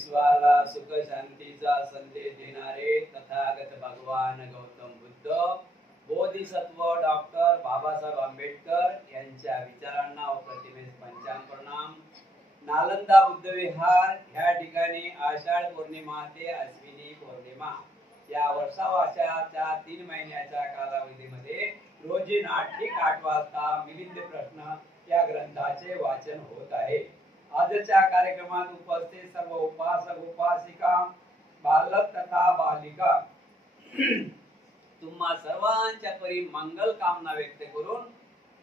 विश्वाला सुख शांतीचा संदेश देणारे तथागत भगवान गौतम बुद्ध बोधिसत्व डॉक्टर बाबासाहेब आंबेडकर यांच्या विचारांना व प्रतिमेस पंचांग प्रणाम। नालंदा बुद्ध विहार ह्या ठिकाणी आषाढ पौर्णिमा ते अश्विनी पौर्णिमा या वर्षावासाच्या 3 महिन्याच्या कालावधीमध्ये रोजी ठीक 8 वाजता मिलिंद प्रश्न या ग्रंथाचे वाचन होत आहे। आजच्या कार्यक्रमात उपस्थित सर्व उपासक उपासिका बालक तथा बालिका तुम्हा सर्वांच्या परी मंगल कामना व्यक्त करून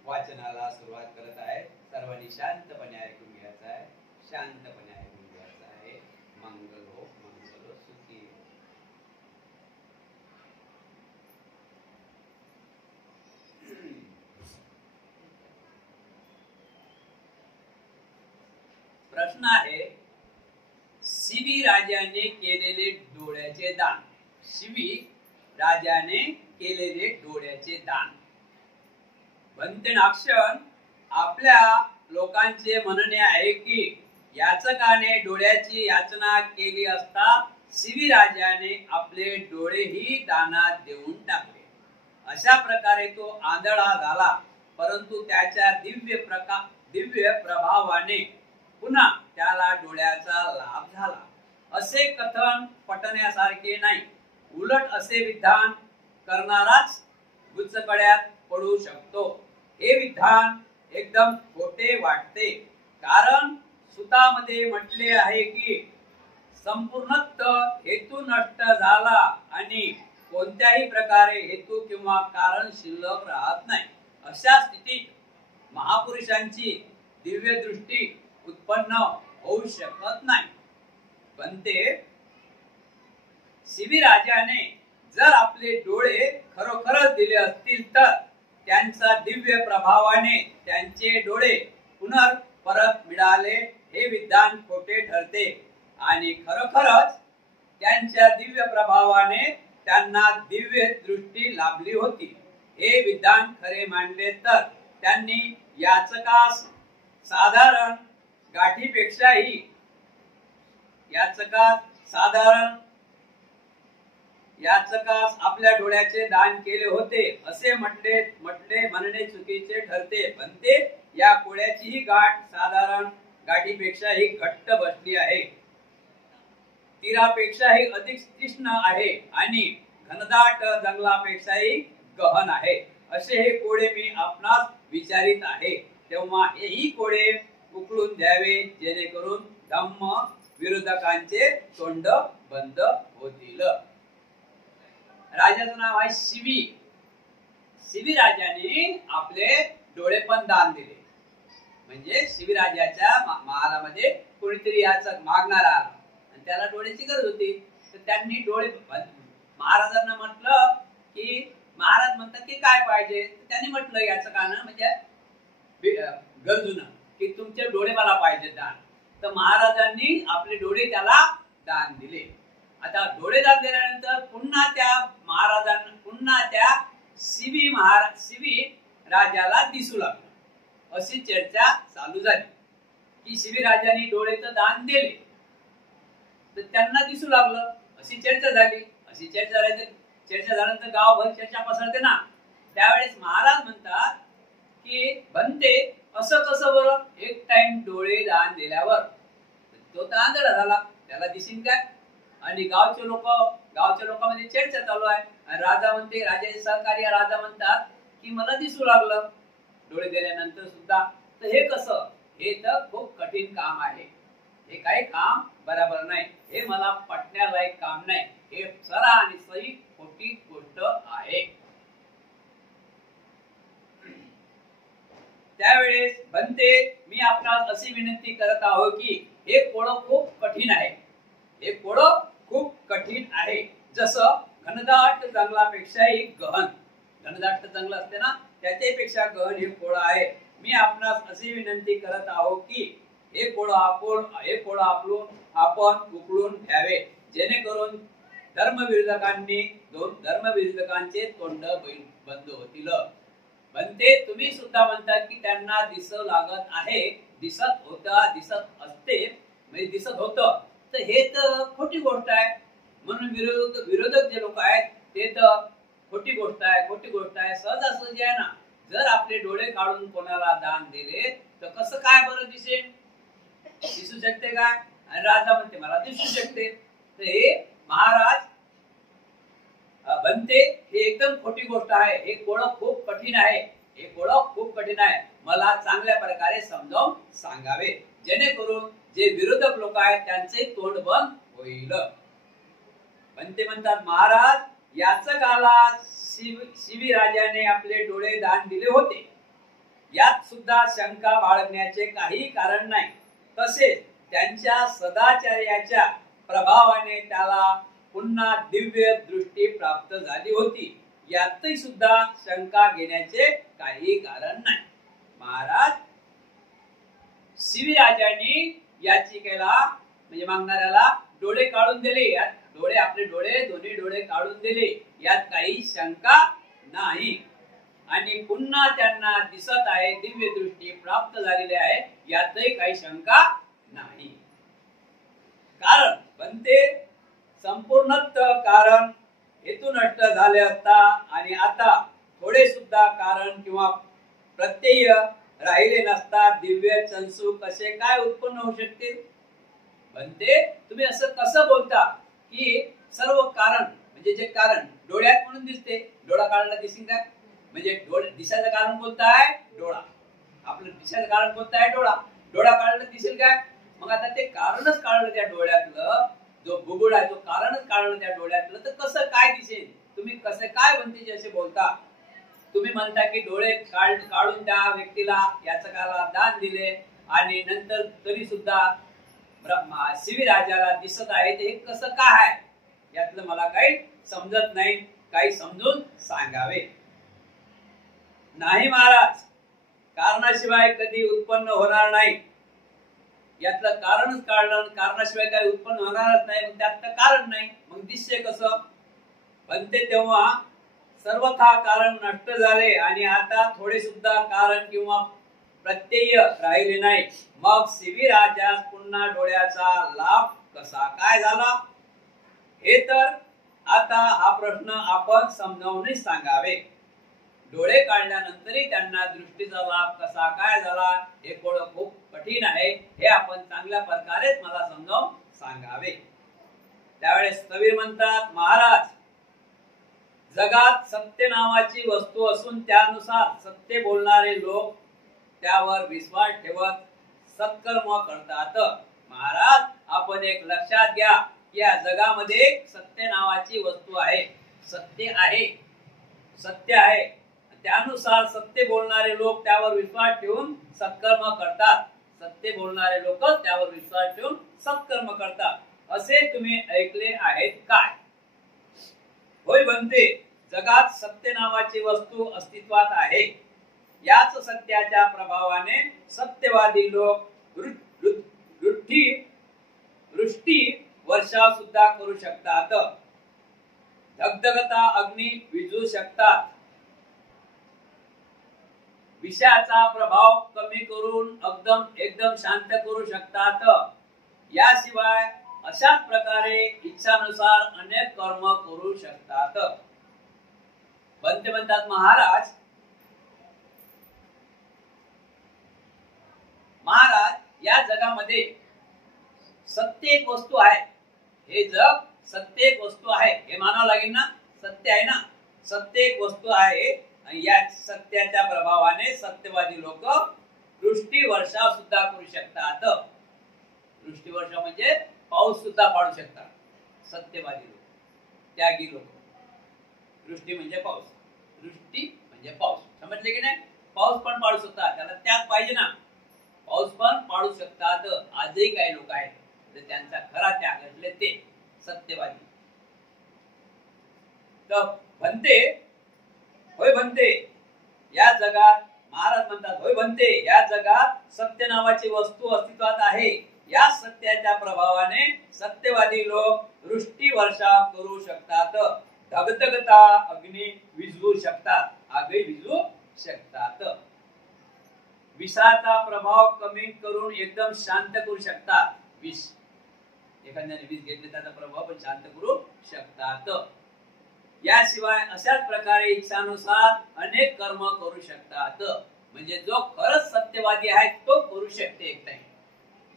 वाचनाला सुरुवात करत आहे। सर्वांनी शांतपणे ऐकून घ्यायचं आहे, शांतपणे ऐकून घ्यायचं आहे। मंगल हो, मंगल हो, सुखी हो। प्रश्न आहे, शिवी राजाने केलेले डोळ्याचे दान। शिवी राजाने केलेले डोळ्याचे दान। भंतेनाक्षण आपल्या लोकांचे म्हणणे आहे की याचकाने डोळ्याची याचना केली असता शिवी राजाने आपले डोळेही दानात देऊन टाकले। अशा प्रकारे तो आंधळा झाला, परंतु त्याच्या दिव्य प्रभावाने पुन्हा त्याला डोळ्याचा लाभ झाला। असे कथन पटण्यासारखे नाही। उलट असे विधान करणाराच गुचकड्यात पडू शकतो। हे विधान एकदम खोटे वाटते, कारण सुतामध्ये म्हटले आहे की संपूर्णतः हेतू नष्ट झाला आणि कोणत्याही प्रकारे हेतू किंवा कारण शिल्लक राहत नाही। अशा स्थितीत महापुरुषांची दिव्य दृष्टी उत्पन्न होऊ शकत नाही। बनते शिवी राजाने जर आपले डोळे खरोखरच दिले असतील तर त्यांचा दिव्य प्रभावाने त्यांचे डोळे परत मिळाले हे विधान खोटे ठरते आणि खरोखरच त्यांच्या दिव्य प्रभावाने त्यांना दिव्य दृष्टी लाभली होती। हे विधान खरे मानले तर त्यांनी याचकास साधारण गाठीपेक्षाही याचकास आपल्या डोळ्याचे दान केले होते असे म्हणणे चुकीचे ठरते। पण ते या कोळ्याचीही गाठ साधारण गाठीपेक्षाही घट्ट बसली आहे, तीरापेक्षाही अधिक तीक्ष्ण आहे आणि घनदाट जंगलापेक्षाही गहन आहे। असे हे कोळे मी आपणास विचारित आहे, तेव्हा हेही कोळे उकळून द्यावे, जेणेकरून धम्म विरोधकांचे तोंड बंद होतील। राजाचं नाव आहे शिवी। शिवी राजाने आपले डोळे पण दान दिले। म्हणजे शिवी राजाच्या महालामध्ये कोणीतरी याचक मागणारा आला आणि त्याला डोळ्याची गरज होती, तर त्यांनी डोळे महाराजांना म्हटलं की महाराज म्हणतात की काय पाहिजे, त्यांनी म्हटलं याचकानं म्हणजे गरजून की तुमचे डोळे मला पाहिजे दान। तर महाराजांनी आपले डोळे त्याला दान दिले। आता डोळे दान दिल्यानंतर पुन्हा त्या शिवी राजाला दिसू लागलं। अशी चर्चा चालू झाली की शिवी राजाने डोळे तर दान दिले, तर त्यांना दिसू लागलं। अशी चर्चा झाली। चर्चा झाल्यानंतर गावभर चर्चा पसरते ना। त्यावेळेस महाराज म्हणतात की बनते असं कसं बरं, एक टाइम डोळे दान दिल्यावर तो तर आंधळा झाला, त्याला दिसेल काय? आणि गावच्या लोकांमध्ये चर्चा चालू आहे। राजा म्हणते, राजाचे सहकारी राजा म्हणतात की मला दिसू लागलं डोळे दिल्यानंतर सुद्धा। तर हे कसं? हे तर खूप कठीण काम आहे, हे काही काम बरोबर नाही, हे मला पटण्यालायक काम नाही, हे सरा आणि सही खोटी गोष्ट आहे। त्यावेळेस बनते मी आपणास अशी विनंती करत आहो की हे कोळं खूप कठीण आहे, हे कोळं खूप कठीण आहे। जसं घनदाट जंगलापेक्षाही गहन, घनदाट जंगल असते ना, त्याच्यापेक्षा गहन हे कोळं आहे। मी आपणास अशी विनंती करत आहो की हे कोळं आपण उकळून घ्यावे, जेणेकरून धर्मविरोधकांचे तोंड बंद होतील। म्हणते तुम्ही सुद्धा म्हणतात की त्यांना दिसू लागत आहे, दिसत असते, म्हणजे दिसत होतं, तर हे तर खोटी गोष्ट आहे. म्हणून विरोधक जे लोक आहेत ते तर खोटी गोष्ट आहे सहजासहजी आहे ना. जर आपले डोळे काढून कोणाला दान दिले तर कसं काय बरं दिसेल? दिसू शकते काय? आणि राजा म्हणते मला दिसू शकते. तर हे महाराज बनते हे एकदम खोटी गोष्ट आहे. हे ओळख खूप कठीण आहे. मला चांगल्या प्रकारे समजावून सांगावे जेणेकरून जे विरोधक लोक आहेत त्यांचे तोंड बंद होईल. बनते म्हणतात महाराज याचकाला शिवी राजाने आपले डोळे दान दिले होते. यात सुद्धा शंका बाळगण्याचे काही कारण नाही. तसेच त्यांच्या सदाचार्याच्या प्रभावाने त्याला पुन्हा दिव्य दृष्टी प्राप्त झाली होती. यातही सुद्धा शंका घेण्याचे काही कारण नाही. महाराज शिवीराजांनी याचिकेला म्हणजे मागणाऱ्याला डोळे काढून दिले. आपले दोन्ही डोळे काढून दिले. यात काही शंका नाही. आणि पुन्हा त्यांना दिसत आहे, दिव्य दृष्टी प्राप्त झालेली आहे. यातही काही शंका नाही. कारण बनते संपूर्णत कारण हेतू नष्ट झाले असता आणि आता थोडे सुद्धा कारण किंवा प्रत्यय राहिले नसता दिव्य चंसू कसे काय उत्पन्न होऊ शकतील? बनते तुम्ही असं कसं बोलता की सर्व कारण म्हणजे जे कारण डोळ्यात म्हणून दिसते, डोळा काढला दिसेल काय? म्हणजे दिसायचं कारण कोणतं आहे? डोळा. आपलं दिसायचं कारण कोणतं आहे? डोळा काढला दिसेल काय? मग आता ते कारणच काढलं त्या डोळ्यातलं, जो भूगोल आहे तो कारणच काढलं त्या डोळ्यातलं, तर कसं काय दिसेल? तुम्ही कसं काय बनते असे बोलता? तुम्ही म्हणता की डोळे काढून त्या व्यक्तीला याचकाला दान दिले आणि नंतर तरी सुद्धा शिवीराजाला दिसत आहे. ते कसं काय आहे? यातलं मला काही समजत नाही. काही समजून सांगावे. नाही महाराज, कारणाशिवाय कधी उत्पन्न होणार नाही. यातलं कारणच काढलं, कारणाशिवाय काही उत्पन्न होणारच नाही. मग त्यात कारण नाही, मग दिसते कसं? बनते तेव्हा सर्वथा कारण नष्ट झाले आणि आता थोडे सुद्धा कारण किंवा प्रत्यय राहिले नाही. मग शिवीराजास पुन्हा डोळ्याचा लाभ कसा काय झाला? हे तर आता हा प्रश्न आपण समजावून सांगावे. डोळे काढल्यानंतरही त्यांना दृष्टीचा लाभ कसा काय झाला हे खूप कठीण आहे. हे आपण चांगल्या प्रकारेच मला समजावून सांगावे. त्यावेळेस कबीर म्हणतात महाराज जगात सत्य नावाची वस्तू असून त्यानुसार सत्य बोलणारे लोक त्यावर विश्वास ठेवत सत्कर्म करतात. महाराज आपण एक लक्षात घ्या की या जगामध्ये सत्य नावाची वस्तू आहे, सत्य आहे. त्यानुसार सत्य बोलणारे लोक त्यावर विश्वास ठेवून सत्कर्म करतात. सत्य बोलणारे लोक त्यावर विश्वास ठेवून सत्कर्म करतात असे तुम्ही ऐकले आहेत काय? होय बनते, जगात सत्य नावाची वस्तू अस्तित्वात आहे. याच सत्याच्या प्रभावाने सत्यवादी लोक वृष्टी वर्षा सुद्धा करू शकतात. धगधगता अग्नी विझू शकतात. विषयाचा प्रभाव कमी करून एकदम शांत करू शकतात. याशिवाय अशाच प्रकारे इच्छानुसार अनेक कर्म करू शकतात. बनते म्हणतात महाराज या जगामध्ये सत्य एक वस्तू आहे. हे जग सत्य एक वस्तू आहे हे मानावं लागेल ना. सत्य आहे ना, सत्य एक वस्तू आहे. या सत्याच्या प्रभावाने सत्यवादी लोक वृष्टी वर्षा सुद्धा करू शकतात. वृष्टी वर्षा म्हणजे पाऊस सुद्धा पाडू शकतात. सत्यवादी लोक, त्यागी लोक. वृष्टी म्हणजे पाऊस, वृष्टी म्हणजे पाऊस. समजले की नाही? पाऊस पण पाडू शकतात, त्याला त्याग पाहिजे ना. पाऊस पण पाडू शकतात. आजही काही लोक आहेत त्यांचा खरा त्याग असले ते सत्यवादी. तर बनते होय बनते या जगात, महाराज म्हणतात होय बनते या जगात सत्य नावाची वस्तू अस्तित्वात आहे. या सत्याच्या प्रभावाने सत्यवादी लोक वृष्टी वर्षा करू शकतात. धगधगता अग्नी विझवू शकतात, आगी विझवू शकतात. विषाचा प्रभाव कमी करून एकदम शांत करू शकतात. विष एखाद्याने वीज घेतली त्याचा प्रभाव पण शांत करू शकतात. याशिवाय अशाच प्रकारे इच्छानुसार अनेक कर्म करू शकतात. म्हणजे जो खरंच सत्यवादी आहे तो करू शकते एकटाही,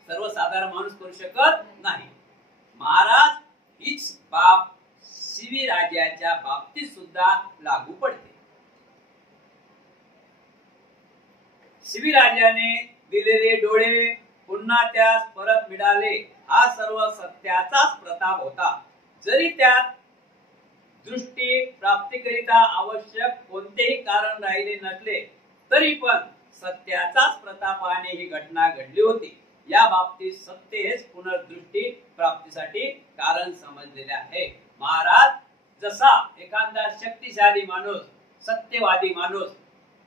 सर्वसाधारण माणूस करू शकत नाही. महाराज हीच बाब शिवी राजाच्या बाबतीत सुद्धा लागू पडते. शिवी राजाने दिलेले डोळे पुन्हा त्यास परत मिळाले हा सर्व सत्याचाच प्रताप होता. जरी त्यात दृष्टी प्राप्तीकरिता आवश्यक कोणतेही कारण राहिले नसले तरी पण सत्याचाच प्रतापाने ही घटना घडली होती. या बाबतीत सत्य हेच पुनर्दृष्टी प्राप्तीसाठी कारण समजलेले आहे. महाराज जसा एखादा शक्तिशाली माणूस, सत्यवादी माणूस,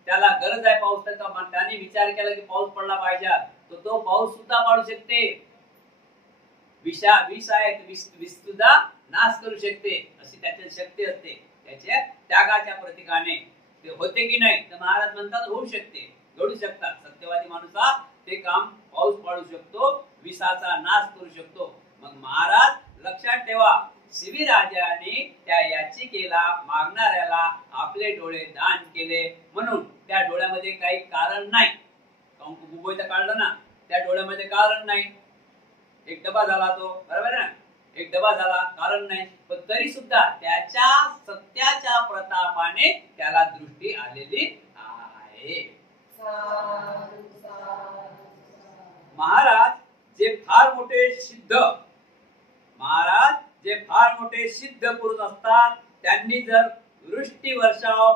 त्याला गरज आहे पाऊस, त्याने विचार केला की पाऊस पडला पाहिजे, तो पाऊस सुद्धा पाडू शकते. विष आहे विष सुद्धा नाश करू शकते, अशी त्याची शक्ती असते. त्याच्या त्यागाच्या प्रतीकाने ते होते की नाही, तर महाराज म्हणतात होऊ शकते, घडू शकतात. सत्यवादी माणूस ते काम पाऊस पाडू शकतो, विषाचा नाश करू शकतो. मग महाराज लक्षात ठेवा, शिवी राजाने त्या याचिकेला मागणाऱ्याला आपले डोळे दान केले म्हणून त्या डोळ्यामध्ये काही कारण नाही. गुबोईचं काढलं ना, त्या डोळ्यामध्ये कारण नाही. एक डबा झाला तो, बरोबर ना, एक डबा झाला, कारण नाही, पण तरी सुद्धा त्याच्या सत्याच्या प्रतापाने त्याला दृष्टी आलेली आहे. महाराज जे फार मोठे सिद्ध पुरुष असतात, त्यांनी जर वृष्टी वर्षाव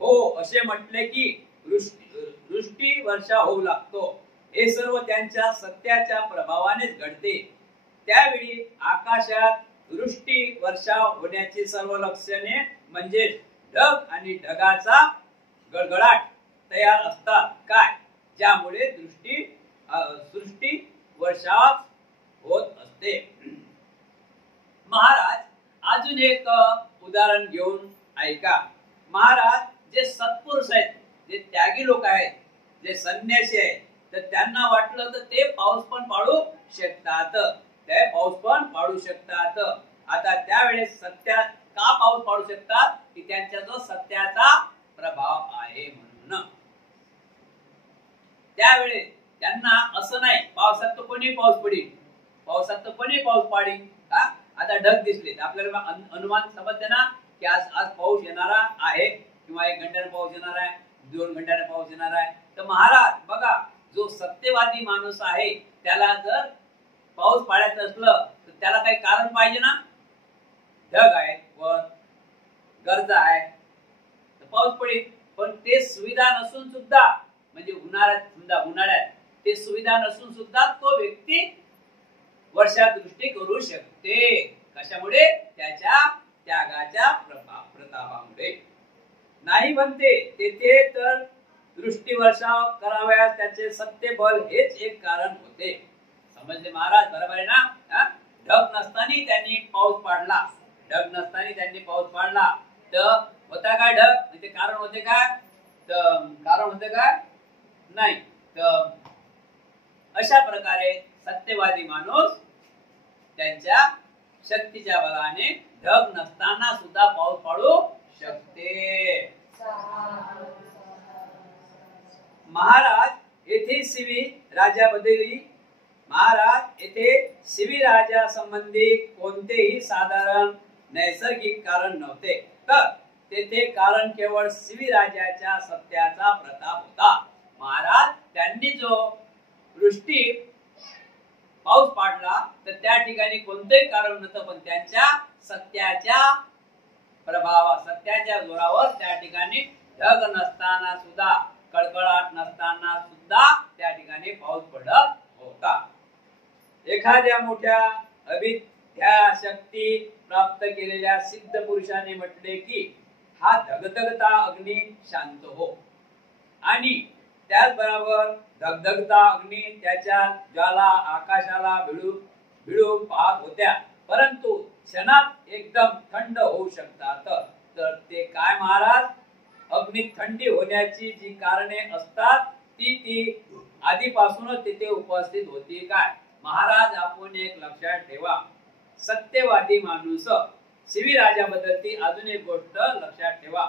हो असे म्हटले की वृष्टी वर्षा होऊ लागतो. हे सर्व त्यांच्या सत्याच्या प्रभावानेच घडते. त्यावेळी आकाशात वृष्टी वर्षा होण्याची सर्व लक्षणे म्हणजे ढग आणि ढगाचा गडगडाट तयार असतात काय, ज्यामुळे सृष्टी वर्षा होत असते. महाराज अजून एक उदाहरण घेऊन ऐका. महाराज जे सत्पुरुष आहेत, जे त्यागी लोक आहेत, जे संन्यासी आहेत, तर त्यांना वाटलं तर ते पाऊस पण पाडू शकतात, ते पाऊस पण पाडू शकतात. आता त्यावेळेस सत्या का पाऊस पाडू शकतात की त्यांच्या जो सत्याचा प्रभाव आहे म्हणून. त्यावेळेस त्यांना असं नाही पावसात तर कोणी पाऊस पडेल, पावसात तर कोणी पाऊस पाडेल. आता ढग दिसले आपल्याला अनुमान समजते ना की आज पाऊस येणारा आहे, किंवा 1 घंट्याने पाऊस येणार आहे, 2 घंट्याने पाऊस येणार आहे. तर महाराज बघा, जो सत्यवादी माणूस आहे त्याला जर पाऊस पाडायचं असलं तर त्याला काही कारण पाहिजे ना. ढग आहे वर, गरजा आहे, तर पाऊस पडेल. पण ते सुविधा नसून सुद्धा, म्हणजे उन्हाळ्यात ते सुविधा नसून सुद्धा तो व्यक्ती वर्षा दृष्टी करू शकते. कशामुळे? त्याच्या त्यागाच्या प्रतापामुळे. नाही म्हणते तेथे तर दृष्टी वर्षाव कराव्यास त्याचे सत्य बल हेच एक कारण होते. समजले महाराज, बरोबर आहे ना. ढग नसताना त्यांनी पाऊस पाडला, तर होता काय ढग, म्हणजे कारण होते काय, तर कारण होते काय नाही. तर अशा प्रकारे सत्यवादी माणूस त्यांच्या शक्तीच्या बलाने ढग नसताना सुद्धा पाऊस पाडू शकते. महाराज येथे शिवी राजा संबंधी कोणतेही साधारण नैसर्गिक कारण नव्हते, तर तेथे कारण केवळ शिवी राजाच्या सत्याचा प्रताप होता. महाराज त्यांनी जो वृष्टी पाऊस पाडला तर त्या ठिकाणी कोणतेही कारण नव्हतं, पण त्यांच्या सत्याच्या जोरावर त्या ठिकाणी ढग नसताना सुद्धा, कडकडाट नसताना सुद्धा त्या ठिकाणी पाऊस पडत होता. एखाद्या मोठ्या अभिध्या शक्ती प्राप्त केलेल्या सिद्ध पुरुषाने म्हटले की हा धगधगता अग्नी शांत हो, आणि त्याचबरोबर धगधगता अग्नी त्याच्या ज्वाला आकाशाला भिडू पाहत होत्या, परंतु क्षणात एकदम थंड होऊ शकतात. तर ते काय महाराज, अग्नी थंडी होण्याची जी कारणे असतात ती आधीपासूनच तिथे उपस्थित होती काय, महाराज आपण एक लक्षात ठेवा, सत्यवादी माणूस शिवीराजाबद्दलची अजून एक गोष्ट लक्षात ठेवा.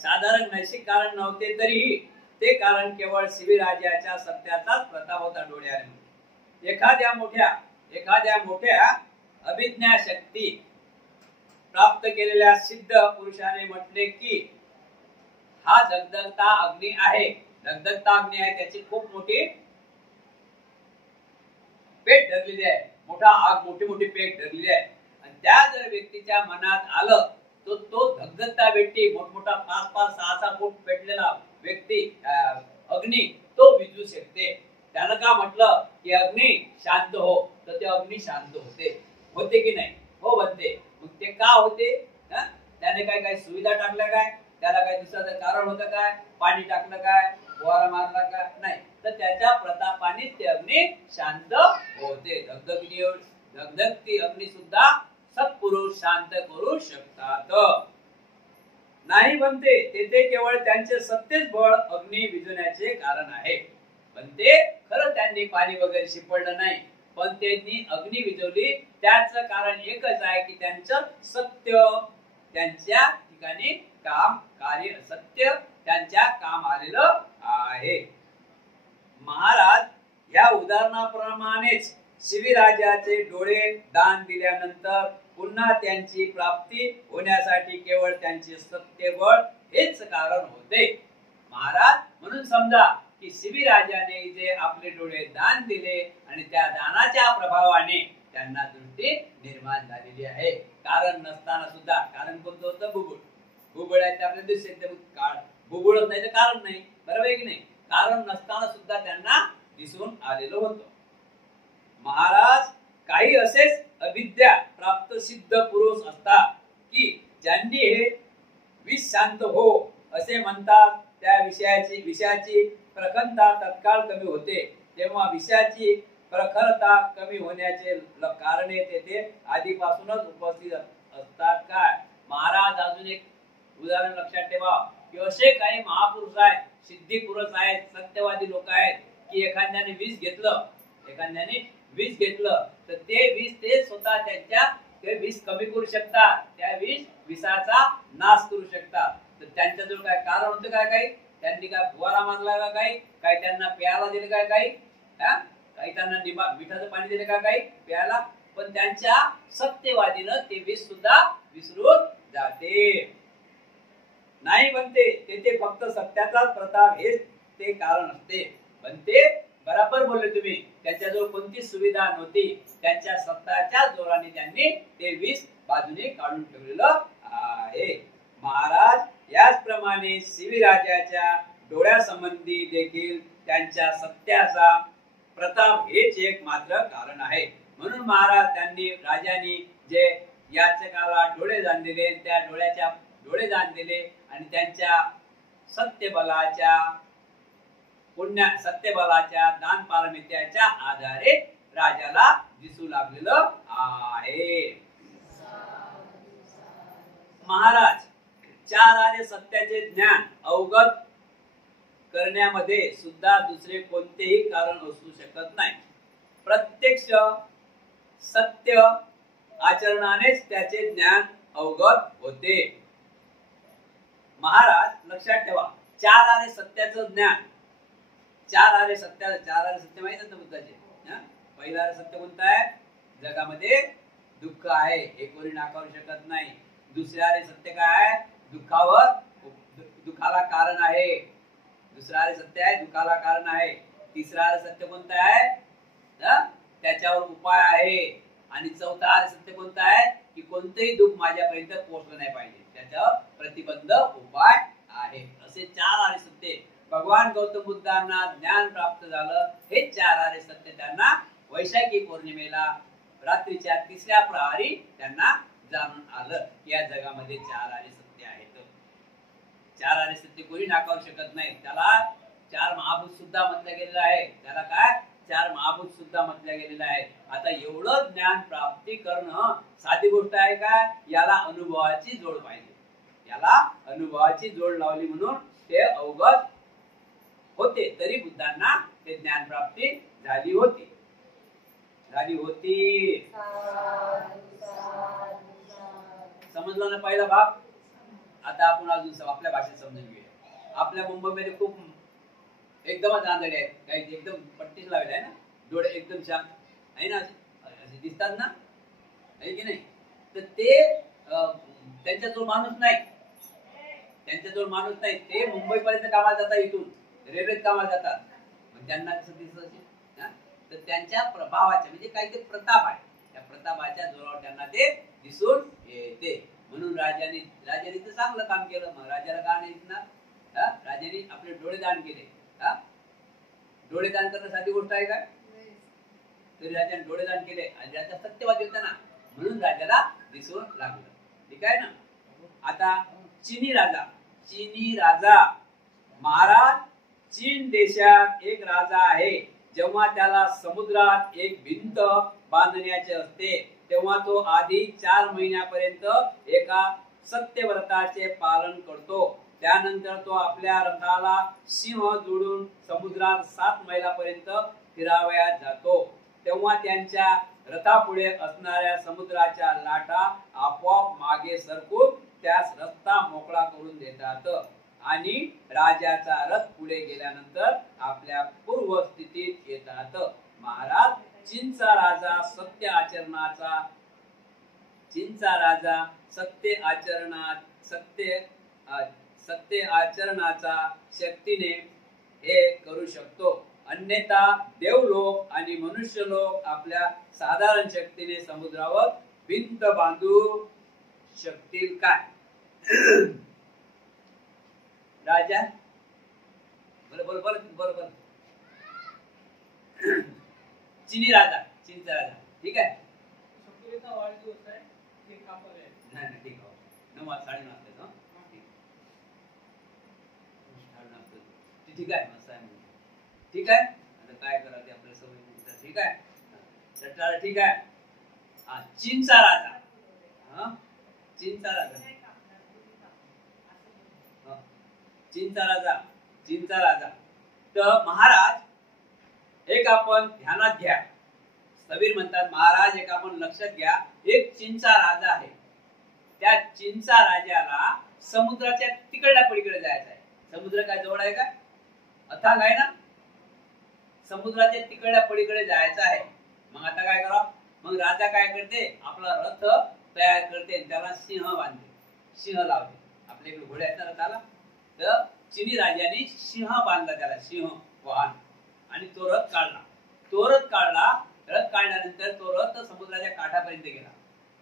साधारण नैतिक कारण नव्हते तरीही ते कारण केवळ शिवीराजाच्या सत्याचाच प्रताप होता डोळ्याने. एखाद्या मोठ्या अभिज्ञा शक्ती प्राप्त केलेल्या सिद्ध पुरुषाने म्हटले की हा धगधगता अग्नी आहे. धगधगता अग्नी आहे, त्याची खूप मोठी पेट धरलेली आहे, मोठी मोठी पेट धरलेली आहे. आणि त्या जर व्यक्तीच्या मनात आलं तो धगधगता व्यक्ती, मोठमोठा 5-5, 6-6 फूट पेटलेला व्यक्ती अग्नी तो विझू शकते. त्यानं का म्हटलं की अग्नी शांत हो, तर ते अग्नी शांत होते की नाही? हो बनते. मग ते का होते? त्याने काय सुविधा टाकल्या काय? त्याला काही दुसरं कारण होतं काय? पाणी टाकलं काय? फवारा मारला का? नाही. तर त्याच्या प्रतापाने ते अग्नी शांत होते. धगधगती अग्नी सुद्धा सत्पुरुष शांत करू शकतात. नाही बनते, तेथे केवळ त्यांचे सत्यच बळ अग्नी विझवण्याचे कारण आहे. पण ते खरं त्यांनी पाणी वगैरे शिपडलं नाही, पण त्यांनी अग्नी विझवली. त्याचं कारण एकच आहे की त्यांचं सत्य त्यांच्या ठिकाणी कार्य सत्य त्यांच्या काम आलेलं आहे. महाराज या उदाहरणाप्रमाणेच शिवीराजाचे डोळे दान दिल्यानंतर पुन्हा त्यांची प्राप्ती होण्यासाठी केवळ त्यांचे सत्यबळ हेच कारण होते. महाराज म्हणून समजा की शिवीराजाने जे आपले डोळे दान दिले आणि त्या दानाच्या प्रभावाने त्यांना दृष्टी निर्माण झालेली आहे. कारण नसताना सुद्धा, कारण कोणतं होतं? बुबुळ आहे ते आपल्याला दिसते. बुबुळच नाही तर कारण नाही, बरोबर आहे की नाही? कारण नसताना सुद्धा त्यांना दिसून आलेलं होतं. महाराज काही असेच अविद्या प्राप्त सिद्ध पुरुष असतात की ज्यांनी हे विष शांत हो असे म्हणतात. त्या विषयाची प्रखरता तत्काळ कमी होते. तेव्हा विषयाची प्रखरता कमी होण्याचे कारणे तेथे आधीपासूनच उपस्थित असतात काय? महाराज अजून एक उदाहरण लक्षात ठेवा की असे काही महापुरुष आहेत, सिद्धी पुरुष आहेत, सत्यवादी लोक आहेत की एखाद्याने विष घेतलं तर ते विष ते स्वतः ते विष कमी करू शकतात, त्या विषाचा नाश करू शकतात. तर त्यांच्याजवळ काय कारण होतं काय? काही त्यांनी काय फुवारा मारला का? काही त्यांना प्यायला दिले काय? काही त्यांना मिठाचं पाणी दिले का? काही प्यायला. पण त्यांच्या सत्यवादीनं ते विष सुद्धा विसरून जाते. नाही बनते, तेथे फक्त सत्याचाच प्रताप हेच ते कारण असते. पण ते बराबर बोलले तुम्ही, त्यांच्याजवळ कोणतीच सुविधा नव्हती. त्यांच्या सत्ताच्या जोराने त्यांनी ते विष बाजूने काढून ठेवलेलं आहे. महाराज याचप्रमाणे शिवीराजाच्या डोळ्यासंबंधी देखील त्यांच्या सत्याचा प्रताप हेच एक मात्र कारण आहे. म्हणून महाराज राजांनी जे याचकाला डोळे दान दिले, त्या डोळे दान दिले आणि त्यांच्या सत्यबलाच्या दान पारमित्याच्या आधारे राजाला दिसू लागलेलं आहे. महाराज 4 आर्य सत्याचे ज्ञान अवगत करण्यामध्ये सुद्धा दुसरे कोणतेही कारण असू शकत नाही. प्रत्यक्ष सत्य आचरणानेच त्याचे ज्ञान अवगत होते. महाराज लक्षात ठेवा, 4 आर्य सत्याचं ज्ञान, 4 आर्य सत्य माहित ना बुद्धाचे? पहिला आर्य सत्य कोणतं आहे? जगामध्ये दुःख आहे, हे कोणी नाकारू शकत नाही. दुसरे आर्य सत्य काय आहे? दुःखाला कारण आहे. दुसरं आर्य सत्य आहे, दुःखाला कारण आहे. तिसरं आर्य सत्य कोणतं आहे? त्याच्यावर उपाय आहे. आणि चौथा आर्य सत्य कोणतं आहे? की कोणतेही दुःख माझ्यापर्यंत पोहोचलं नाही पाहिजे, त्याच्यावर प्रतिबंध उपाय आहे. असे 4 आर्य सत्य भगवान गौतम बुद्धांना ज्ञान प्राप्त झालं. हे 4 आर्य सत्य त्यांना वैशाखी पौर्णिमेला रात्रीच्या 3ऱ्या प्रहरी त्यांना जाणून आलं की या जगामध्ये 4 आर्य सत्य आहेत. 4 आर्य सत्य कोणी नाकारू शकत नाही. त्याला 4 महाभूत सुद्धा म्हटलं गेलेलं आहे. त्याला काय 4 महाभूत सुद्धा म्हटलं गेलेलं आहे. आता एवढं ज्ञान प्राप्ती करणं साधी गोष्ट आहे का? याला अनुभवाची जोड पाहिजे. याला अनुभवाची जोड लावली म्हणून ते अवगत होते. तरी बुद्धांना ते ज्ञान प्राप्ती झाली होती. झाली होती. समजलं ना पहिला भाग? आता आपण अजून आपल्या भाषेत समजून घेऊया. आपल्या मुंबईमध्ये खूप एकदमच आंधळे आहेत, काही एकदम पट्टीच लावले आहे ना, डोळे एकदम शांत आहे ना, असे दिसतात ना, आहे की नाही? तर ते त्यांच्याजवळ माणूस नाही, त्यांच्याजवळ माणूस नाही, ते मुंबईपर्यंत कामाला जातात, इथून रेल्वेत कामाला जातात. मग त्यांना कसं दिसत असेल? तर त्यांच्या प्रभावाच्या म्हणजे काहीतरी प्रताप आहे, त्या प्रतापाच्या जोरावर त्यांना ते दिसून येते. म्हणून राजाने तर चांगलं काम केलं. मग राजाला का नाही ना? राजाने आपले डोळे दान केले. डोळे दान करण्यासाठी गोष्ट आहे काय? तरी राजाने डोळे दान केले आणि राजा सत्यवादी होता ना, म्हणून राजाला दिसून लागलं. ठीक आहे ना? आता चिनी राजा महाराज, चीन देशात एक राजा आहे. जेव्हा त्याला समुद्रात एक भिंत बांधण्याचे असते, तेव्हा तो आधी 4 महिन्यापर्यंत एका सत्यव्रताचे पालन करतो. त्यानंतर तो आपल्या रथाला सिंह जोडून समुद्रात 7 मैलापर्यंत फिरावयात जातो. तेव्हा त्यांच्या रथापुढे असणाऱ्या समुद्राच्या लाटा आपोआप मागे सरकून त्यास रस्ता मोकळा करून देतात आणि राजाचा रथ पुढे गेल्यानंतर आपल्या पूर्व स्थितीत येतात. महाराज, चीनचा राजा सत्य आचरणाचा शक्तीने हे करू शकतो. अन्यथा देवलोक आणि मनुष्य लोक आपल्या साधारण शक्तीने समुद्रावर भिंत बांधू शकतील काय? राजा बरोबर चीनचा राजा ठीक आहे. वाढदिवस आहे, नाही ठीक आहे, 9:30 ठीक आहे, मस्त आहे, ठीक आहे. आता काय करा ते आपल्या सवय, ठीक आहे, ठीक आहे. चीनचा राजा तर महाराज एक आपण ध्यानात घ्या. सबीर म्हणतात, महाराज एक आपण लक्षात घ्या, एक चीनचा राजा आहे. त्या चीनचा राजाला समुद्राच्या तिकडल्या पलीकडे जायचं आहे. समुद्र काय जवळ आहे का? अथांग आहे ना. समुद्राच्या तिकडल्या पलीकडे जायचं आहे. मग आता काय करा? मग राजा काय करते? आपला रथ तयार करते, त्याला सिंह बांधते, सिंह लावते. आपल्या इकडे घोडे आहेत ना रथाला, तर चिनी राजाने सिंह बांधला, त्याला सिंह वाहन, आणि तो रथ काढला. रथ काढल्यानंतर तो रथ समुद्राच्या काठापर्यंत गेला.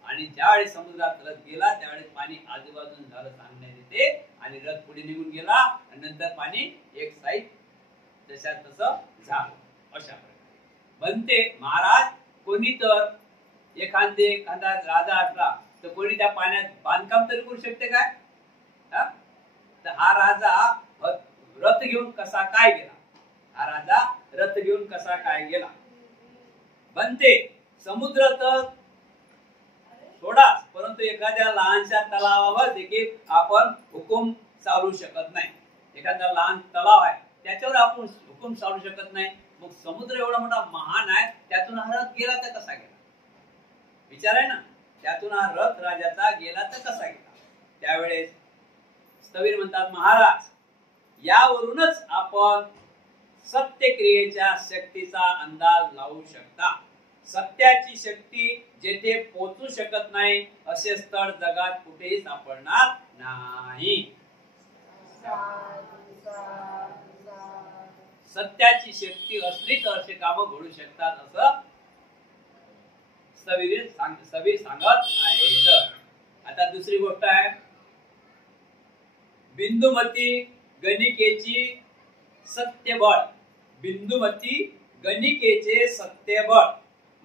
आणि ज्यावेळेस समुद्रात रथ गेला त्यावेळेस पाणी आजूबाजून झालं सांगण्यात येते, आणि रथ पुढे निघून गेला आणि नंतर पाणी एक साईड जशा तसं झालं. अशा प्रकारे बनते. महाराज, कोणी तर एखादा राजा असला तर कोणी त्या पाण्यात बांधकाम तरी करू शकते काय? तर हा राजा रथ घेऊन कसा काय गेला? बनते. समुद्र तर सोडाच, परंतु एखाद्या लहानशा तलावावर देखील आपण हुकूम चालू शकत नाही. एखादा लहान तलाव आहे त्याच्यावर आपण हुकूम चालू शकत नाही. मग समुद्र एवढा मोठा महान आहे, त्यातून हा रथ गेला तर कसा गेला? विचार आहे ना. त्यातून हा रथ राजाचा गेला तर कसा गेला? त्यावेळेस स्थवीर म्हणतात, महाराज, यावरूनच आपण सत्यक्रियेच्या शक्तीचा अंदाज लावू शकता. सत्याची शक्ती जेथे पोहोचू शकत नाही असे स्थळ जगात कुठेही सापडणार नाही. सत्याची शक्ती असली तर असे काम घडू शकतात असं स्थवीर सांगत आहेत. आता दुसरी गोष्ट आहे, बिंदुमती गणिकेचे सत्यबळ.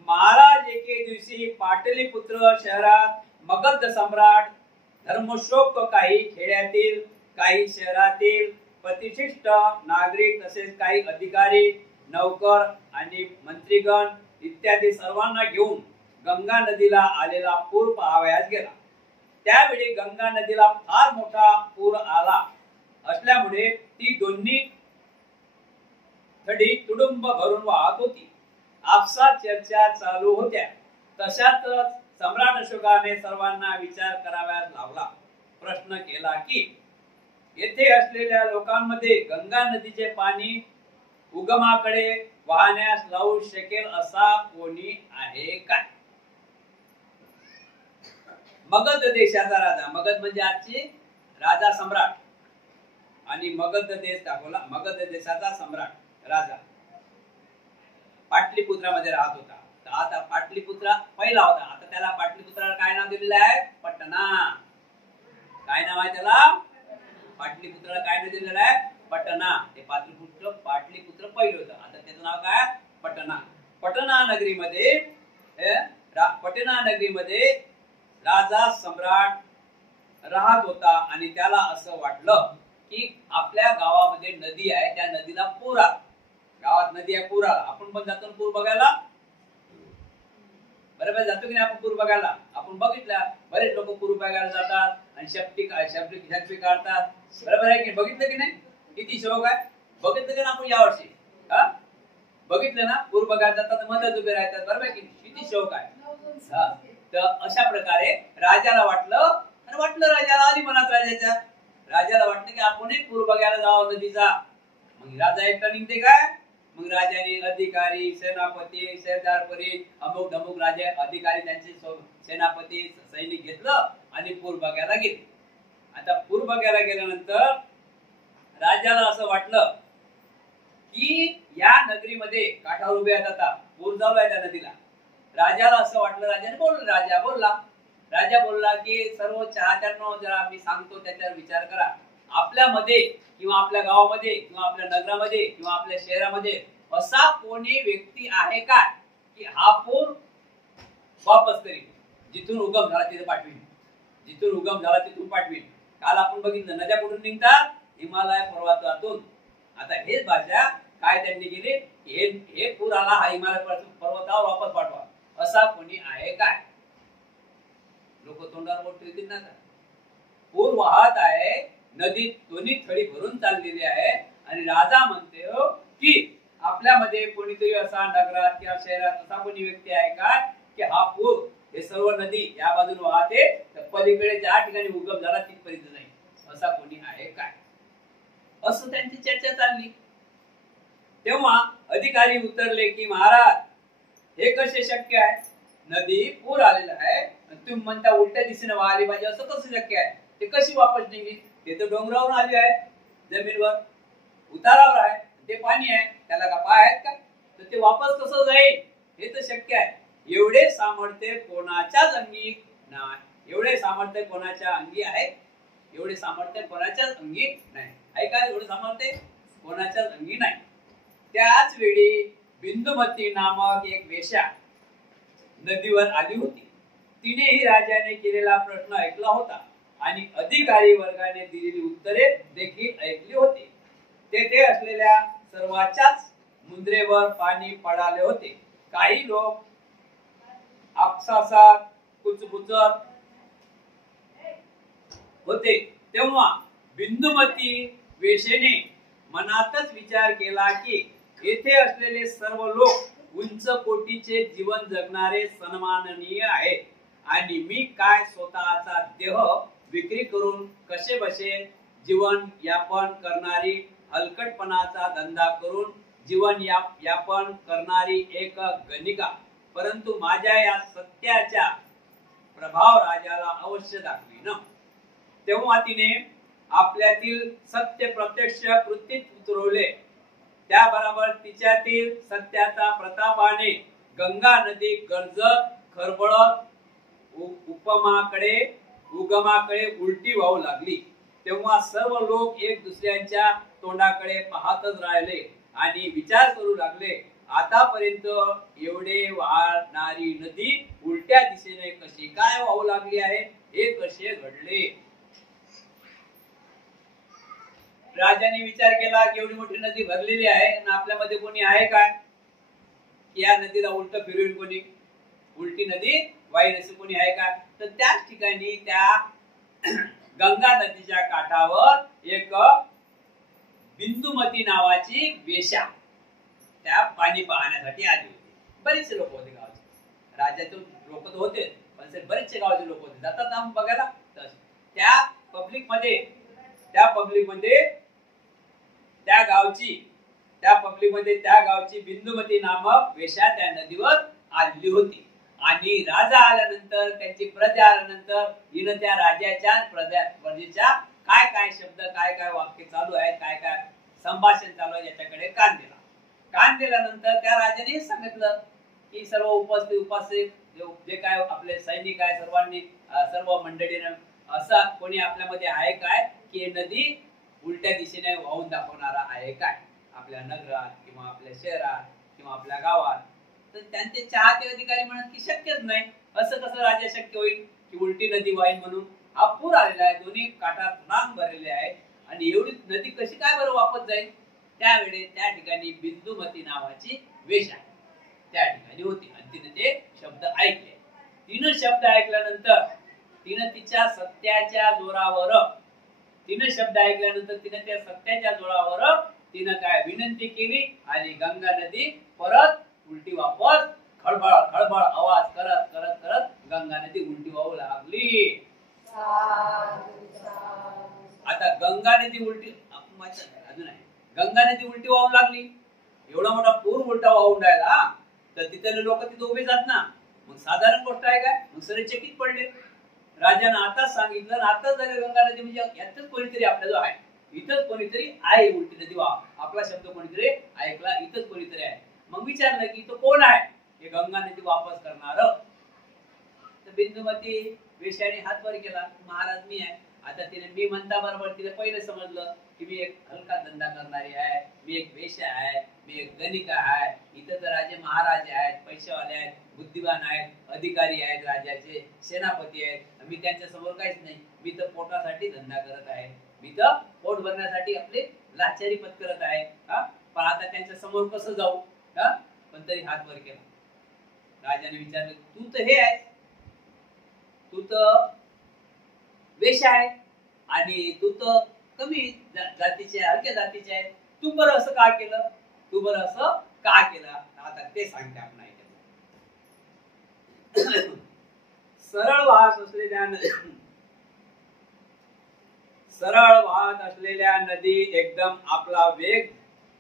महाराज एके दिवशी पाटलीपुत्र शहरात मगध सम्राट धर्मशोक, काही खेड्यातील, काही शहरातील प्रतिष्ठित नागरिक, तसेच काही अधिकारी, नौकर आणि मंत्रीगण इत्यादी सर्वांना घेऊन गंगा नदीला आलेला पूर पाहावयास गेला. त्यावेळी गंगा नदीला फार मोठा पूर आला असल्यामुळे ती दोन्ही थडी तुडुंब भरून वाहत होती आपसात चर्चा चालू होत्या. तशात सम्राट अशोकाने सर्वांना विचार कराव्यास लावला. प्रश्न केला की येथे असलेल्या लोकांमध्ये गंगा नदीचे पाणी उगमाकडे वाहण्यास लावू शकेल असा कोणी आहे काय? मगध देशाचा राजा, मगध म्हणजे आजची राजा सम्राट, आणि मगध देश दाखवला. मगध देशाचा सम्राट राजा पाटलीपुत्रामध्ये राहत होता. तर आता पाटलीपुत्र पहिला होता. आता त्याला पाटलीपुत्राला काय नाव दिलेलं आहे? पटना. काय नाव आहे त्याला? पाटलीपुत्राला काय नाव दिलेलं आहे? पटना. ते पाटलीपुत्र पहिले होतं. आता त्याचं नाव काय? पटना. पटना नगरीमध्ये राजा सम्राट राहत होता आणि त्याला असं वाटलं की आपल्या गावामध्ये नदी आहे, त्या नदीला पूर आला. गावात नदी आहे, पूर आला. आपण पण जातो पूर बघायला, बरोबर जातो की नाही आपण पूर बघायला? आपण बघितलं बरेच लोक पूर बघायला जातात आणि शेपटी काढतात, बरोबर आहे की? बघितलं की नाही? किती शौक आहे. बघितलं की ना आपण यावर्षी बघितलं ना पूर बघायला जातात, मदत उभे राहतात, बरोबर की? किती शौक आहे. तर अशा प्रकारे राजाला वाटलं राजाला आली मनात राजाला वाटलं की आपण पूर बघायला जावं नदीचा. मग राजा एकटा निघते काय? मग राजाने अधिकारी, सेनापती, सरदारपरी, अमुक धमुक राजे अधिकारी, त्यांचे सेनापती, सैनिक घेतलं आणि पूर बघायला गेले. आता पूर बघायला गेल्यानंतर राजाला असं वाटलं की या नगरीमध्ये काठावर उभे आहेत, आता पूर चालू आहे त्या नदीला. राजाला असं वाटलं, राजा बोलला की सर्व चाहत्यांनो, जरा मी सांगतो त्याच्यावर विचार करा. आपल्यामध्ये किंवा आपल्या गावामध्ये किंवा आपल्या नगरामध्ये किंवा आपल्या शहरामध्ये असा कोणी व्यक्ती आहे का की हा पूर वापस करील, जिथून उगम झाला तिथे पाठवीन, जिथून उगम झाला तिथून पाठवीन. काल आपण बघितलं नद्या कुठून निघतात? हिमालय पर्वतातून. आता हेच भाषा काय त्यांनी केली? हे पूर आला, हा हिमालय पर्वतावर वापस पाठवा, असा कोणी आहे काय? लोक तोंडावर बोट ठेवतील ना. पूर वाहत आहे, नदी दोन्ही थडी भरून चाललेली आहे आणि राजा म्हणते की आपल्यामध्ये कोणीतरी असा नगरात किंवा शहरात असा कोणी व्यक्ती आहे का की हा पूर, हे सर्व नदी या बाजूने वाहते, तर पलीकडे ज्या ठिकाणी उगम झाला तिथपर्यंत नाही, असा कोणी आहे काय? असं त्यांची चर्चा चालली. तेव्हा अधिकारी उतरले की महाराज, हे कसे शक्य आहे? नदी पूर आलेला आहे, तुम्ही म्हणता उलट्या दिशेने वाहली पाहिजे, असं कसं शक्य आहे? ते कशी वापस निघेल? ते तर डोंगरावरून आली आहे, जमिनीवर उतारावर आहे, ते पाणी आहे, त्याला का पाय आहेत का? तर ते वापस कसं जाईल? हे तर शक्य आहे. एवढे सामर्थ्य कोणाच्याच अंगी नाही. एवढे सामर्थ्य कोणाच्या अंगी आहे? एवढे सामर्थ्य कोणाच्याच अंगी नाही. आहे का? एवढे सामर्थ्य कोणाच्याच अंगी नाही. त्याच वेळी बिंदुमती नामक एक वेश्या नदीवर आली होती. तिनेही राजाने केलेला प्रश्न ऐकला होता आणि अधिकारी वर्गाने दिलेली उत्तरे देखील ऐकली होती. तेथे असलेल्या सर्वांच्याच मुंद्रेवर पाणी पडाले होते. काही लोक आपसासात कुचबुचत होते. तेव्हा बिंदुमती वेश्येने मनातच विचार केला की येथे असलेले सर्व लोक उंच कोटीचे जीवन जगणारे सन्माननीय आहेत आणि मी काय स्वतःचा देह विक्री करून कसे बसे जीवन यापन करणारी, हलकटपणाचा धंदा करून जीवन यापन करणारी एक गणिका, परंतु माझ्या या सत्याचा प्रभाव राजाला अवश्य दाखवीन. तेव्हा तिने आपल्यातील सत्य प्रत्यक्ष कृतीत उतरवले. त्याबरोबर तिच्यातील सत्याचा प्रतापाने गंगा नदी गरजत खरबळत उगमाकडे उलटी वाहू लागली. तेव्हा सर्व लोक एक दुसऱ्यांच्या तोंडाकडे पाहतच राहिले आणि विचार करू लागले, आतापर्यंत एवढे वाहणारी नदी उलट्या दिशेने कशी काय वाहू लागली आहे? हे कसे घडले? राजाने विचार केला की एवढी मोठी नदी भरलेली आहे आणि आपल्यामध्ये कोणी आहे काय या नदीला उलट फिरवून कोणी उलटी नदी वाईन असं कोणी आहे का? तर त्याच ठिकाणी त्या गंगा नदीच्या काठावर एक बिंदुमती नावाची वेश्या त्या पाणी पाहण्यासाठी आली होती. बरेचसे लोक होते गावाचे, राज्यातून लोक तर होते पण बरेचसे गावाचे लोक होते, जातात ना बघायला. त्या पब्लिक मध्ये त्या गावची बिंदुमती नामक वेश्या त्या नदीवर आलेली होती. आणि राजा आल्यानंतर, त्यांची प्रजा आल्यानंतर हिनं त्या राजाच्या प्रजेच्या काय काय शब्द, काय काय वाक्य चालू आहेत, काय काय संभाषण चालू आहे याच्याकडे कान दिला. कान दिल्यानंतर त्या राजाने सांगितलं की सर्व उपस्थित जे काय आपले सैनिक आहे सर्वांनी, सर्व मंडळीनं, असं कोणी आपल्यामध्ये आहे काय की नदी उलट्या दिशेने वाहून दाखवणारा आहे काय आपल्या नगरात किंवा आपल्या शहरात किंवा आपल्या गावात. तर त्यांचे चाहते अधिकारी म्हणत की शक्यच नाही, असं कसं राजा शक्य होईल की उलटी नदी वाहील म्हणून. हा पूर आलेला आहे, दोन्ही काठात नांग भरलेले आहे आणि एवढी नदी कशी काय बरं वापस जाईल. त्यावेळेस त्या ठिकाणी बिंदुमती नावाची वेश्या त्या ठिकाणी होती आणि तिने ते शब्द ऐकले. तिनं शब्द ऐकल्यानंतर तिनं त्या सत्याच्या जोरावर तिनं काय विनंती केली आणि गंगा नदी परत उलटी वापस खळबळ आवाज करत करत करत गंगा नदी उलटी वाहू लागली. आता गंगा नदी उलटी अजून आहे, गंगा नदी उलटी वाहू लागली. एवढा मोठा पूर उलटा वाहून राहिला तर तिथले लोक तिथे उभे जात ना, मग साधारण गोष्ट आहे काय. मग सगळे चकित पडले. राजानं आताच सांगितलं, आताच झालं गंगा नदी म्हणजे यातच कोणीतरी आपल्याजवळ आहे, इथंच कोणीतरी आहे उलटी नदी वाह, आपला शब्द कोणीतरी ऐकला, इथंच कोणीतरी आहे. मग विचारलं की तो कोण आहे हे गंगा नदी वापस करणार. तर बिंदुमती वेश्याने हात वर केला, महाराज मी आहे. आता तिने मी म्हणता बरोबर तिला पहिले समजलं की मी एक हलका धंदा करणारी आहे, मी एक वेश्या आहे, मी एक गणिका आहे. इथं तर राजे महाराजे आहेत, पैसेवाले आहेत, बुद्धिवान आहेत, अधिकारी आहेत, राजाचे सेनापती आहेत. मी त्यांच्या समोर काहीच नाही, मी तर पोटासाठी धंदा करत आहे, मी तर पोट भरण्यासाठी आपले लाचारी पत्करत आहे. पण आता त्यांच्या समोर कसं जाऊ. पण तरी हात वर केला. राजाने विचारलं तू तर हे आहे, तू तर वेश्या आहे आणि तू तर कमी जातीचे, हलक्या जातीचे आहे, तू बरं असं का केलं, आता ते सांगते आपण ऐकायचं. सरळ वाहत असलेल्या नदी एकदम आपला वेग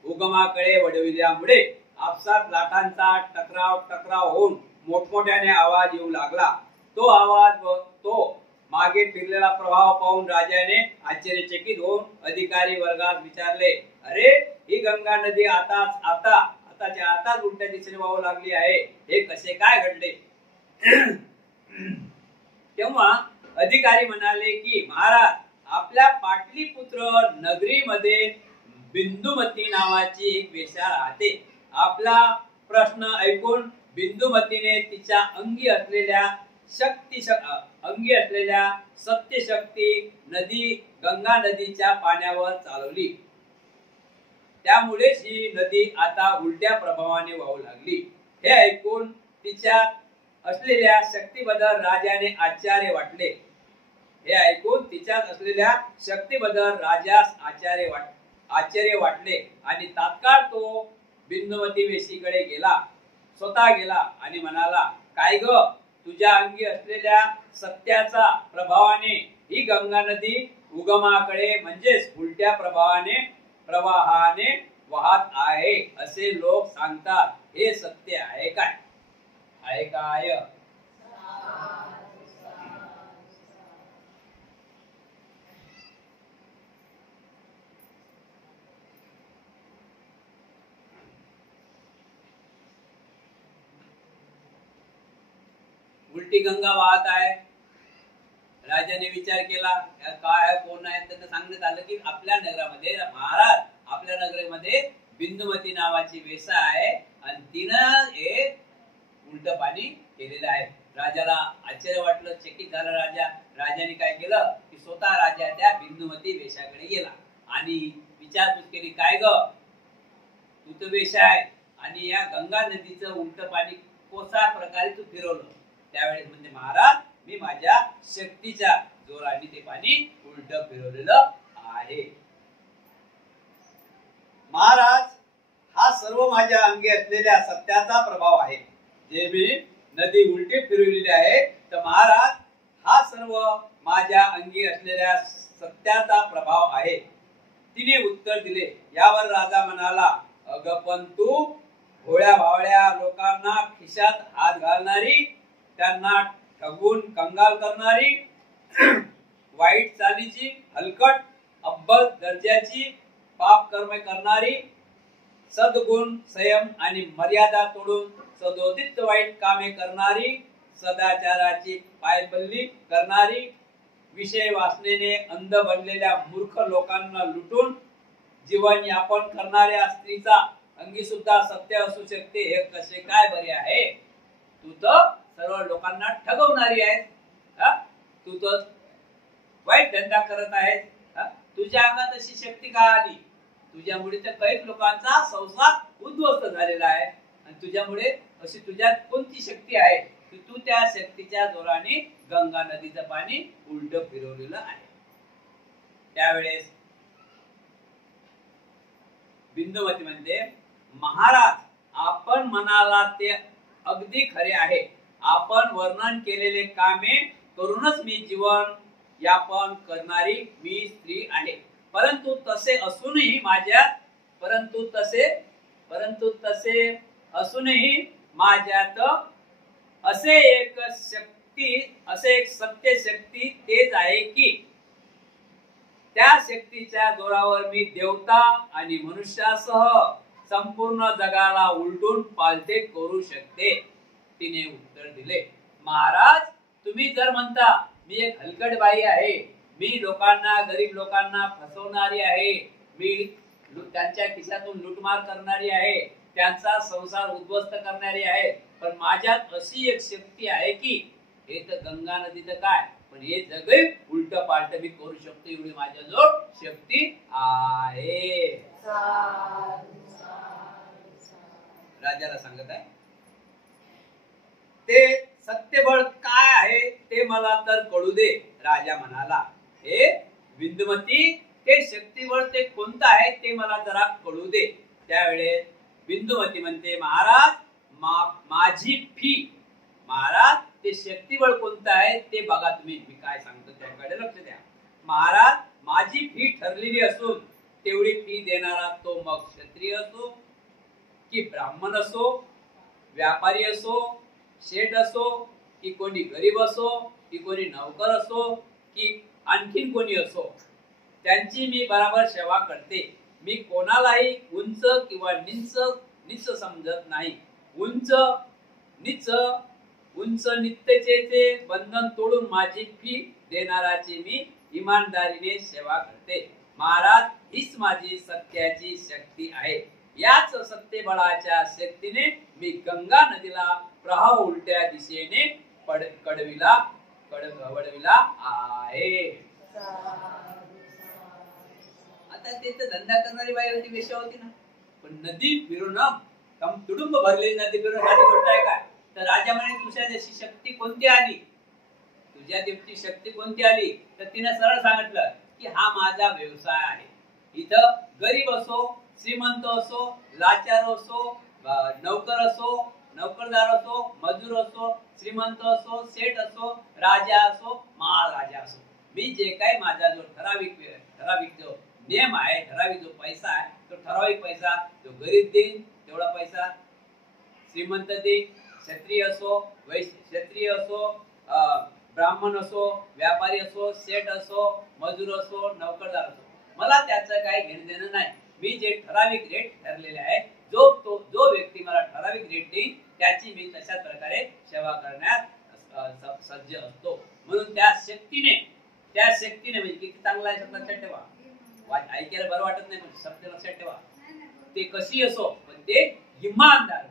उगमाकडे वळविल्यामुळे आपसात लाटांचा टकराव होऊन मोठमोठ्याने आवाज येऊ लागला. तो मागे फिरलेला प्रभाव पाहून राजाने आश्चर्यचकित होऊन अधिकारी वर्गात विचारले, अरे ही गंगा नदी आताच उलट्या दिशेने वाहू लागली आहे, हे कसे काय घडले. तेव्हा अधिकारी म्हणाले की महाराज, आपल्या पाटलीपुत्र नगरीमध्ये बिंदुमती नावाची एक वेश्या राहते. आपला प्रश्न ऐकून बिंदुमतीने तिच्या अंगी असलेल्या सत्यशक्ती नदी गंगा नदीच्या पाण्यावर चालवली. त्यामुळेच ही नदी आता उलट्या प्रभावाने वाहू लागली. हे ऐकून तिच्यात असलेल्या शक्तीबद्दल राजाने आश्चर्य वाटले आणि तात्काळ तो बिंदुमती वेशीकडे स्वतः गेला आणि म्हणाला, काय ग, तुझ्या अंगी असलेल्या सत्याचा प्रभावाने ही गंगा नदी उगमाकडे म्हणजेच उलट्या प्रवाहाने वाहत आहे असे लोक सांगतात, हे सत्य आहे काय. उलटी गंगा वाहत आहे. राजाने विचार केला काय कोण आहे. त्यांना सांगण्यात आलं की आपल्या नगरामध्ये महाराज, आपल्या नगरामध्ये बिंदुमती नावाची वेश्या आहे आणि तिनं हे उलट पाणी केलेलं आहे. राजाला आश्चर्य वाटलं, चकित झाला राजा. राजाने काय केलं की स्वतः राजा त्या बिंदुमती वेश्याकडे गेला आणि विचारपूस केली, काय ग, तू तर वेश्या आहे आणि या गंगा नदीचं उलट पाणी कशा प्रकारे तू फिरवलं. त्यावेळेस म्हणजे महाराज, मी माझ्या शक्तीच्या जोराने ते पाणी उलट फिरवलेलं आहे. महाराज, हा सर्व माझ्या अंगी असलेल्या सत्याचा प्रभाव आहे. जे मी नदी उलटी फिरवलेली आहे, तर महाराज हा सर्व माझ्या अंगी असलेल्या सत्याचा प्रभाव आहे. तिने उत्तर दिले. यावर राजा म्हणाला, अग पण तू भोळ्या भावळ्या लोकांना खिशात हात घालणारी, त्यांना ठगून कंगाल करणारी, वाईट चालीची, हलकट अब्बल दर्जाची पाप कर्म करणारी, सद्गुण संयम आणि मर्यादा तोडून सदोदित वाईट कामे करणारी, सदाचाराची पायबल्ली करणारी, विषय वासनेने अंध बनलेल्या मूर्ख लोकांना लुटून जीवन यापन करणाऱ्या स्त्रीचा अंगी सुद्धा सत्य असू शकते, हे कसे काय बरे आहे. तू तर सर्व लोकांना ठगवणारी आहेस. तू तर वाईट धंदा करत आहेस. तुझ्या अंगात अशी शक्ती का आली? तुझ्यामुळे तर कैक लोकांचा संसार उद्ध्वस्त झालेला आहे. आणि तुझ्यामुळे अशी तुझ्यात कोणती शक्ती आहे? तू त्या शक्तीच्या जोराने गंगा नदीचं पाणी उलट फिरवलेलं आहे. त्यावेळेस बिंदुमती म्हणते, महाराज आपण म्हणाला ते अगदी खरे आहे. आपण वर्णन केलेले कामे करूनच मी जीवन यापन करणारी मी स्त्री आहे. परंतु तसे असूनही माझ्यात असे एक सत्य शक्ती तेच आहे की त्या शक्तीच्या जोरावर मी देवता आणि मनुष्यासह संपूर्ण जगाला उलटून पालथे करू शकते. तिने उत्तर दिले, महाराज तुम्ही जर म्हणता मी एक हलकट बाई आहे, मी लोकांना, गरीब लोकांना फसवणारी आहे, मी त्यांच्या खिशातून लुटमार करणारी आहे, त्यांचा संसार उद्ध्वस्त करणारी आहे, पण माझ्यात अशी एक शक्ती आहे की हे तर गंगा नदीचं काय, पण हे जगही उलट पालट मी करू शकतो, एवढी माझ्याजवळ शक्ती आहे. राजाला सांगत आहे, ते सत्यबळ काय आहे ते मला तर कळू दे. राजा म्हणाला, हे बिंदुमती, ते शक्तिबळ ते कोणतं आहे ते मला जरा कळू दे. त्यावेळेस बिंदुमती म्हणते, महाराज माझी फी. महाराज ते शक्तिबळ कोणतं आहे ते बघा तुम्ही, मी काय सांगतो त्याकडे लक्ष द्या. महाराज माझी फी ठरलेली असून तेवढी फी देणारा तो मग क्षत्रिय असो की ब्राह्मण असो, व्यापारी असो, शेठ असो की कोणी गरीब असो की कोणी नौकर असो की आणखीन कोणी असो, त्यांची मी बराबर सेवा करते. मी कोणालाही उंच किंवा नीच समजत नाही. उंच नित्यतेचे बंधन तोडून माझी फी देणाराची मी इमानदारीने सेवा करते. महाराज हीच माझी सत्याची शक्ती आहे. याच सत्यबळाच्या शक्तीने मी गंगा नदीला प्रवाह उलट्या दिशेने वळविला आहे. आता ते तर धंदा करणारी बाई होती, वेश्या होती ना, पण नदी फिरून तुडुंब भरलेली नदी फिरून साधी गोष्ट आहे काय? तर राजा म्हणे, तुझ्या देशी शक्ती कोणती आली? तुझ्या देवची शक्ती कोणती आली? तर तिने सरळ सांगितलं की हा माझा व्यवसाय आहे. इथं गरीब असो, श्रीमंत असो, लाचार असो, नौकर असो, नौकरदार असो, मजूर असो, श्रीमंत असो, सेठ असो, राजा असो, महाराजा असो, मी जे काही माझा जो ठराविक जो नियम आहे, ठराविक जो पैसा आहे, तो ठराविक पैसा जो गरीब देईन तेवढा पैसा श्रीमंत देईन, क्षत्रिय असो, क्षत्रिय असो, ब्राह्मण असो, व्यापारी असो, सेठ असो, मजूर असो, नौकरदार असो, मला त्याचं काही घेणं देणं नाही. मी जे ठराविक रेट ठरलेले आहे, जो व्यक्ती मला ठराविक रेट देईल त्याची मी तशा प्रकारे सेवा करण्यात सज्ज असतो. म्हणून त्या शक्तीने म्हणजे किती चांगला आहे शब्द लक्षात ठेवा. ऐकायला बरं वाटत नाही पण शब्द लक्षात ठेवा. ते कशी असो पण ते इमानदार,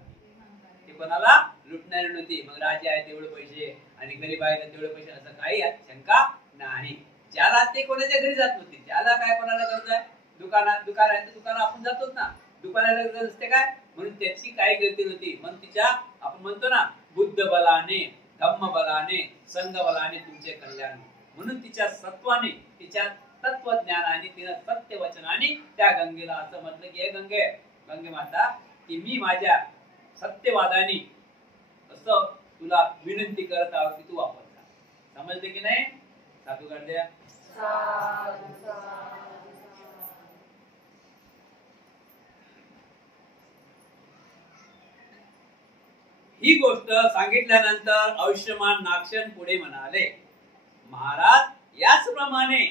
ते कोणाला लुटणारे नव्हती. मग राजा आहे तेवढे पैसे आणि गरीब आहे तेवढे पैसे असं काही शंका नाही. ज्याला ते कोणाच्या घरी जात नव्हती, ज्याला काय कोणाला गरज आहे, दुकान आहे तर दुकान आपण जातोच ना, दुकानाला गरज असते काय, म्हणून त्याची काही गरज नव्हती. म्हणून तिच्या आपण म्हणतो ना, बुद्ध बलाने, धम्म बलाने, संघ बलाने तुमचे कल्याण, म्हणून तिच्या सत्वाने, तिच्या तत्वज्ञानाने, तिनं सत्य वचनाने त्या गंगेला असं म्हटलं की हे गंगे माता, की मी माझ्या सत्यवादाने मस्त तुला विनंती करत आहोत की तू वापर. समजते की नाही? साधू द्या. ही गोष्ट सांगितल्यानंतर आयुष्यमान नागशन पुढे म्हणाले, महाराज याचप्रमाणे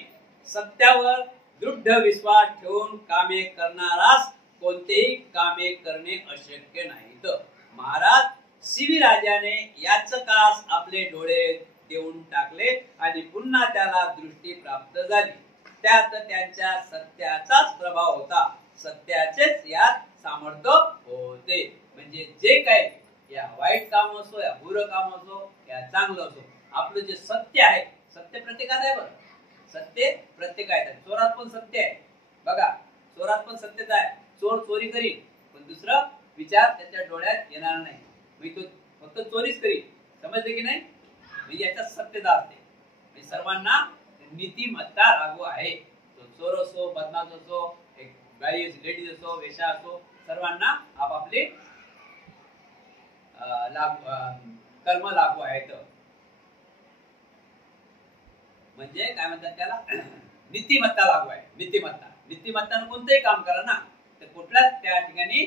सत्यावर दृढ विश्वास ठेवून कामे करणारास कोणतेही कामे करणे अशक्य नाहीत. महाराज शिवी राजाने याचकास आपले डोळे देऊन टाकले आणि पुन्हा त्याला दृष्टी प्राप्त झाली. त्यात त्यांच्या सत्याचाच प्रभाव होता. सत्याचेच यात सामर्थ्य होते. म्हणजे जे काही या वाईट काम असो, या बुरं काम असो, या चांगलं असो, आपलं जे सत्य आहे, सत्य प्रत्येकात आहे. बरं, सत्य प्रत्येकात आहे. चोरात पण सत्य आहे. बघा, चोरात पण सत्यच आहे. चोर चोरी करील, पण दुसरं विचार त्याच्या डोळ्यात येणार नाही. मी तो फक्त चोरीच करील. समजले की नाही? म्हणजे याच्यात सत्यता असते. म्हणजे सर्वांना नीतिमत्ता लागू आहे. तो चोर असो, बदमाश असो, एक बाई लेडीज असो, वेश्या असो, सर्वांना आपापले कर्म लागू आहेत. म्हणजे काय म्हणतात त्याला? नीतिमत्ता लागू आहे. नीतिमत्तानं कोणतंही काम करा ना, तर कुठल्याच त्या ठिकाणी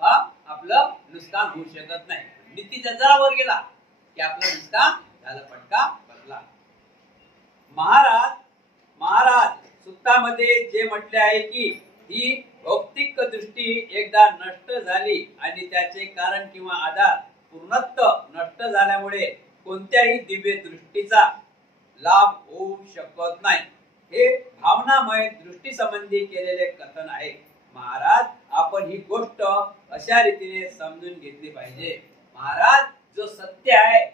आपलं नुकसान होऊ शकत नाही. नीतीच्या जरावर गेला की आपलं नुकसान झालं, फटका बसला. महाराज सुत्तामध्ये जे म्हटले आहे की ही भौतिक दृष्टी एकदा नष्ट झाली आणि त्याचे कारण किंवा आधार पूर्णतः नष्ट झाल्यामुळे कोणत्याही दिव्य दृष्टीचा लाभ होऊ शकत नाही. हे भावनामय दृष्टी संबंधी केलेले कथन आहे. महाराज आपण ही गोष्ट अशा रीतीने समजून घेतली पाहिजे. महाराज जो सत्य आहे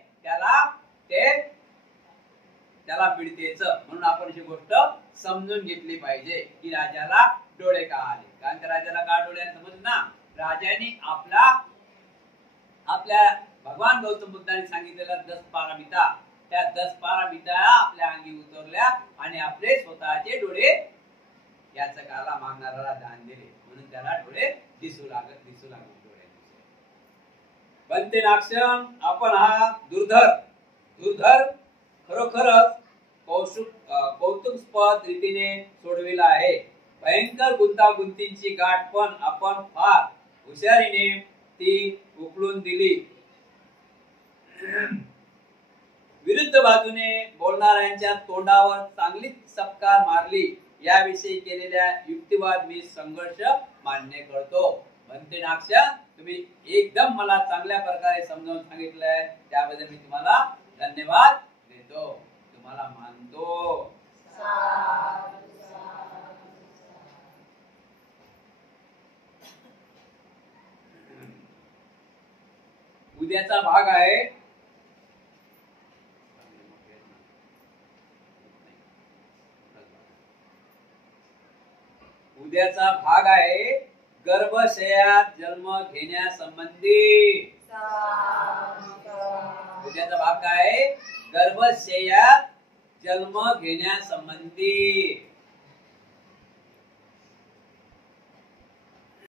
त्याला मिळतेच, म्हणून आपण ही गोष्ट समजून घेतली पाहिजे की राजाला डोळे का आले. कारण की राजाला का डोळे समज ना, राजाने आपल्या भगवान गौतम बुद्धांनी सांगितलेल्या 10 पारमिता, त्या 10 पारमिता आपल्या अंगी उतरल्या आणि आपले स्वतःचे डोळे याचकाला मागणाऱ्याला दान दिले, म्हणून त्याला डोळे दिसू लागले डोळे. बनते नाक्षण आपण हा दुर्धर खरोखरच कौतुकस्पद रीतीने सोडविला आहे. भयंकर गुंतागुंतीची गाठ पण आपण फार हुशारीने ती उकलून दिली. विरुद्ध बाजूने बोलणाऱ्यांच्या तोंडावर चांगलीच चपकार मारली. याविषयी केलेल्या युक्तिवाद मी संघर्ष मान्य करतो. म्हणते नाक्षा, तुम्ही एकदम मला चांगल्या प्रकारे समजावून सांगितलंय, त्याबद्दल मी तुम्हाला धन्यवाद देतो, तुम्हाला मानतो. उद्याचा भाग आहे गर्भशयात जन्म घेण्यासंबंधी. उद्याचा भाग आहे गर्भशयात जन्म घेण्यासंबंधी.